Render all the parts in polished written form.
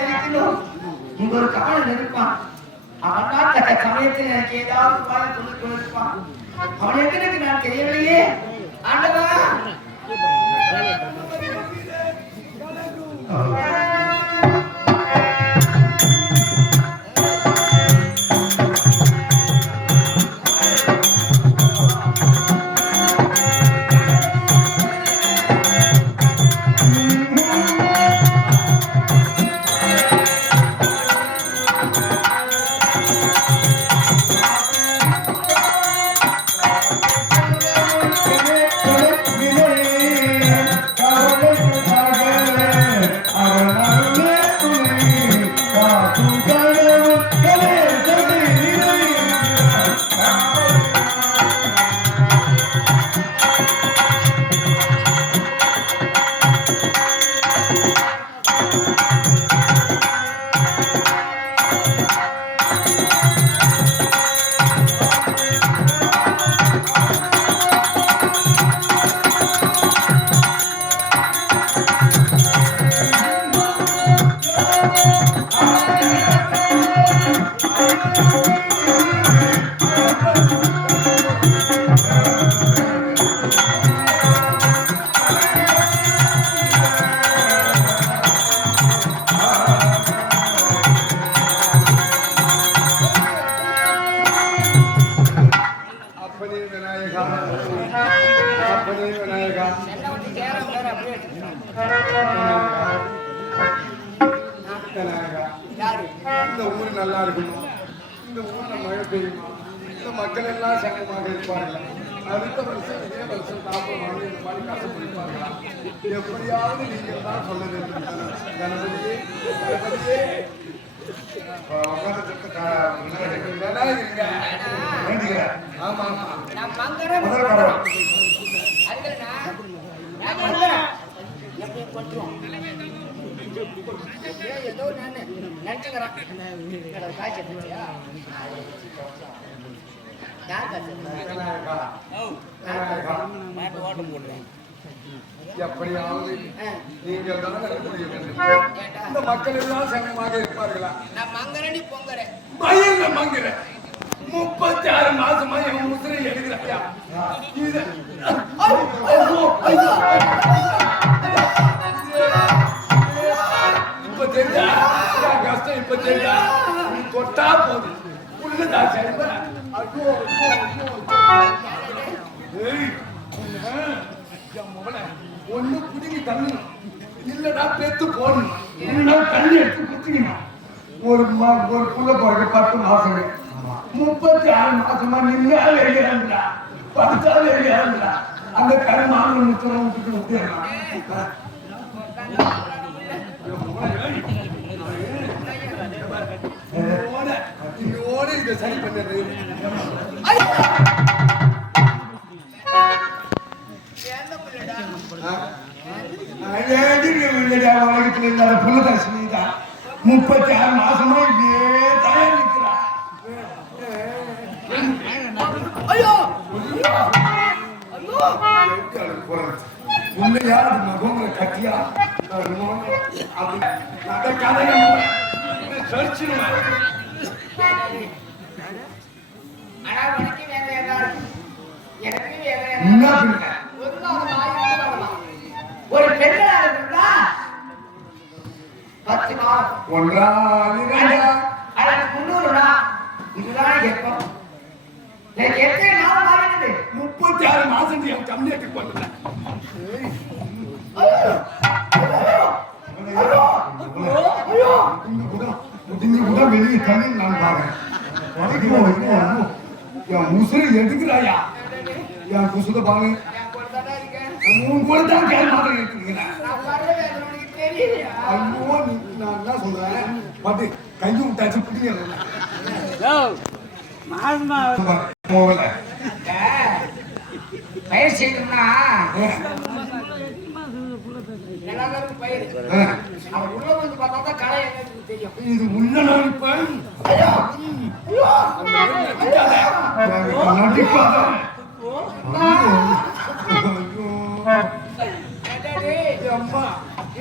இருக்கணும். இங்க ஒரு காவலன் இருப்பான். அவன் தான் தக்க சமயத்தில் எனக்கு ஏதாவது வாழ சொல்லி கொடுப்பான். அவன் எங்களுக்கு நான் தெரியவில்லையே. ஆண்டவா இந்த ஊர் நல்லா இருக்கணும், இந்த ஊர்ல மழை பெய்யுமா, இந்த மக்கள் எல்லாம் சமமாக இருப்பார்கள். அடுத்த வருஷம் இதே வருஷம் தாப்பமாக இந்த மாதிரி கஷ்டப்படுப்பார்களா? எப்படியாவது நீங்கள் தான் சொல்ல வேண்டும். கணபதியே கணபதியே ஆமா ஏதோ நான் நினைச்சுக்கிறேன். எப்படியாவது நீங்கள் தான் இந்த மக்கள் எல்லாம் சமமாக இருப்பார்களா? நான் மங்கரடி பொங்கறேன் மயில மங்குறேன். 36 மாசமா என் உசுரை எடுக்கிறாயா? இப்ப தெரிஞ்சா கஷ்டம், இப்ப தெரிஞ்சா தொட்டா போதும் உள்ளதா சரிப்பா. ஒண்ணு புடுங்கி தள்ளணும், இல்லடா பெத்து போடணும், இல்லடா தண்ணி எடுத்து குத்திக்கணும். ஒரு புள்ள பிறகு 10 மாசம், 36 மாசமா நின்னா வெளியாண்டா, படுத்தா வெளியாண்டா. அந்த கருமான முத்தம் விட்டுட்டு விட்டுறான். இதை சரி பண்ணது உலகத்தில் இருந்தால புலதர்ஷினி தான் 36 மாசமா இப்படியே தயார் நிற்கிறா. உண்மையா மகங்களை கட்டியா கதை ஒரு பெண்ணாக இருந்தா 10 நாள் 300 நாள் இதுதான் எப்பம். எத்தனை நாள் ஆகிறது? 36 மாசம் என் கம்யூனிட்டிக்கு பண்ணல. வெளியே தண்ணி நான் பாக்குறேன். என் முசுறு எடுக்கிறாயா? என் குசுத பாரு, உன் கூட தான் கேள் மாதிரி எடுத்துக்கிறேன். ஐயோ நான் என்ன சொல்றேன், பட்டு கையை விட்டாச்சு பிடிக்க பயிர் செய்யணும்னா அவர் உள்ள வந்து பார்த்தா களை என்ன தெரியும். இது உள்ள நடிப்பேன்.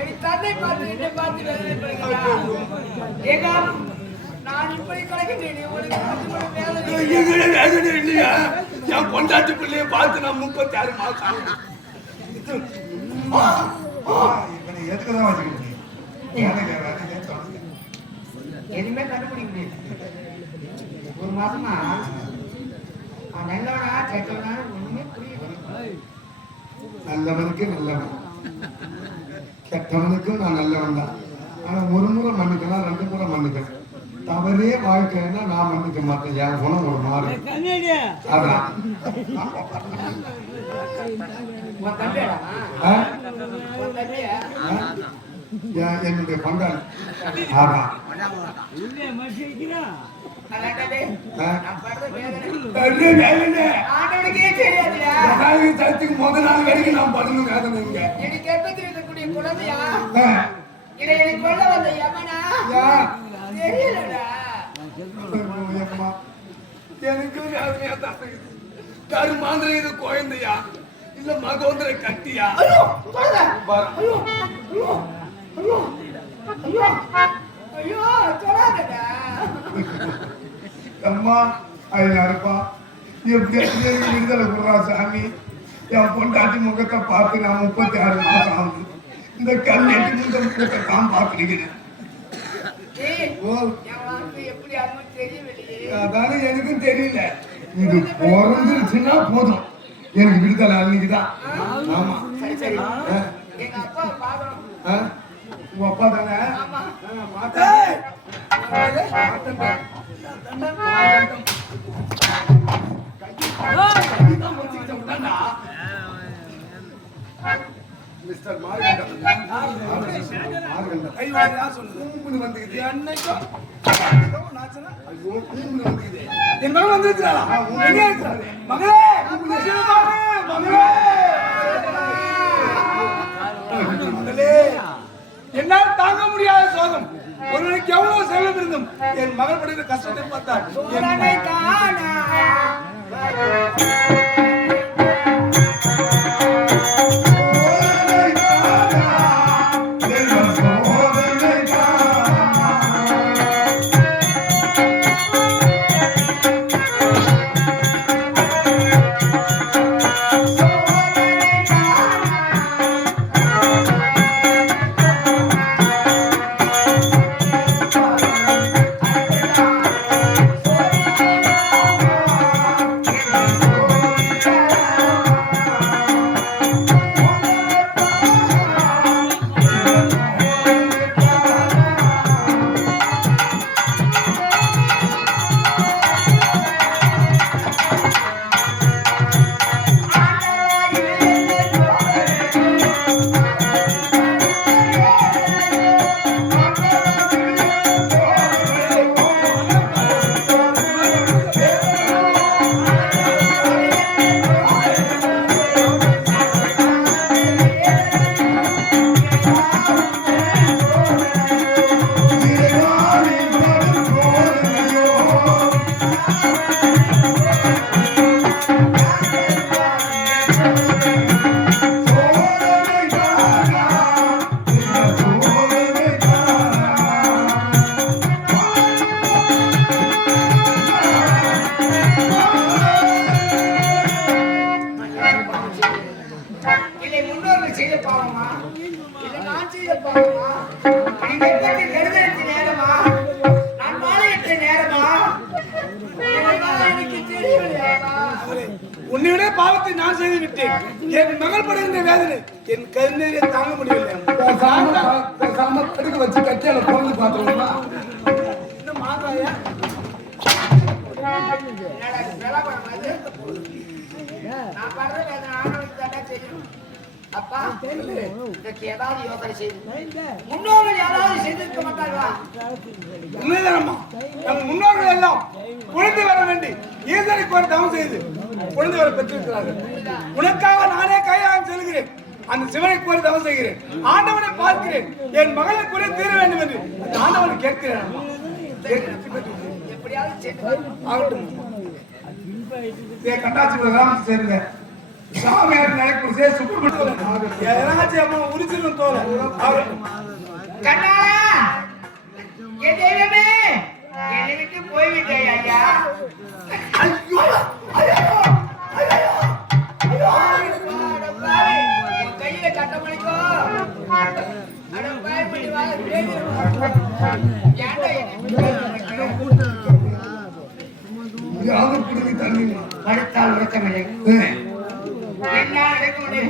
எடுத்தா கண்ணை பார்த்து என்னை பார்த்து வேதனைப்படுகிறா. ஏகா நான் இப்படி கிடைக்கிறேன் இல்லையா என் பொண்டாட்டி பிள்ளைய பார்த்து நான் 36 மாசம் எதுக்குதான் வச்சுக்கிட்டு எதுவுமே கண்டுபிடிக்க முடியாது. ஒரு மாசமா நல்லவனா கெட்டவனா ஒண்ணுமே புரியல. நல்லவனுக்கு நல்லவன், கெட்டவனுக்கும் நான் நல்லவன் தான். ஆனா ஒரு முறை மன்னிக்கலாம், 2 முறை மன்னிக்கிறேன். தவறே வாழ்க்கைன்னா நான் மன்னிக்க மாட்டேன். என் குணம் ஒரு மாறு. அதான் என்னுடைய பங்காளி. அதான் முதல் நாள் வரைக்கும் நான் படுங்க வேதனைங்க. குழந்தையா இதை கொள்ள வந்த யமனா தெரியலடா. எனக்கு வேதனையா தான் கருமாந்திர இது குழந்தையா இல்ல மகோந்திர கட்டியா? அம்மா ஐயாருப்பா எப்படி விடுதலை கொடுறா சாமி. என் பொண்டாட்டி முகத்தை பார்த்து நான் 36 மாசம் ஆகுது. இந்த கல் எட்டு முகத்தை தான் பார்த்துருக்கிறேன். அதான எனக்கும் தெரியல. இது பிறந்துருச்சுன்னா போதும் எனக்கு விடுதலை அன்னைக்குதான். ஆமா உங்க அப்பா தானே? மிஸ்டர் மார்கண்டம் என் மகன் வந்திருக்கிறாரா? மகளே மகளே, என்னால் தாங்க முடியாத சோகம். ஒருவனுக்கு எவ்வளவு செல்வம் இருந்தும் என் மகள் படுகிற கஷ்டத்தை பார்த்தார். உன்னைவிட பாவத்தை நான் செய்து விட்டேன். என் மகள் படுகின்ற வேதனை என் கருணையை தாங்க முடியவில்லை. படுக்க வச்சு கட்டியால பொழுது பார்த்தோம்னா அப்பா இதற்கு ஏதாவது யோசனை செய்து முன்னோர்கள் யாராவது செய்திருக்க மாட்டார்களா? உண்மைதானம்மா, நம் முன்னோர்கள் எல்லாம் குழந்தை வர வேண்டி ஈசனுக்கு ஒரு தவம் செய்து குழந்தை வர பெற்றிருக்கிறார்கள். உனக்காக நானே கையாகம் செல்கிறேன். அந்த சிவனுக்கு ஒரு தவம் செய்கிறேன். ஆண்டவனை பார்க்கிறேன். என் மகளை குறை தீர வேண்டும் என்று அந்த ஆண்டவனை கேட்கிறேன். எப்படியாவது ஆகட்டும். கண்டாட்சி சேருங்க. சாமியார் நினைக்கும் சுப்பிரமணியம் உரிச்சிடும் தோல. கண்ணாளா என் தெய்வமே என்னை விட்டு போய்விட்டேன் ஐயா. ஐயோ ஐயோ ஐயோ உன் கையில கட்ட மணிக்கோ யாரும் குடுமி தண்ணி படுத்தால் உறக்கமில்லை. என்ன நடக்குது?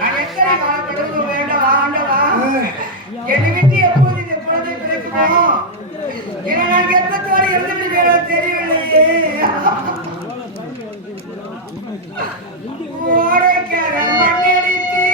நான் எத்தனை காலப்படுவது வேண்டாம் ஆண்டவா. என்னை விட்டு எப்போது இந்த குழந்தை பிறக்குமோ என நான் கர்ப்பத்தோடு இருந்துவிட்டு தெரியவில்லையே. ஓடைக்கார மண்ணெடுத்து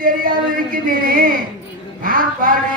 தெரியாமல் இருக்கிறேன். நான் பாடி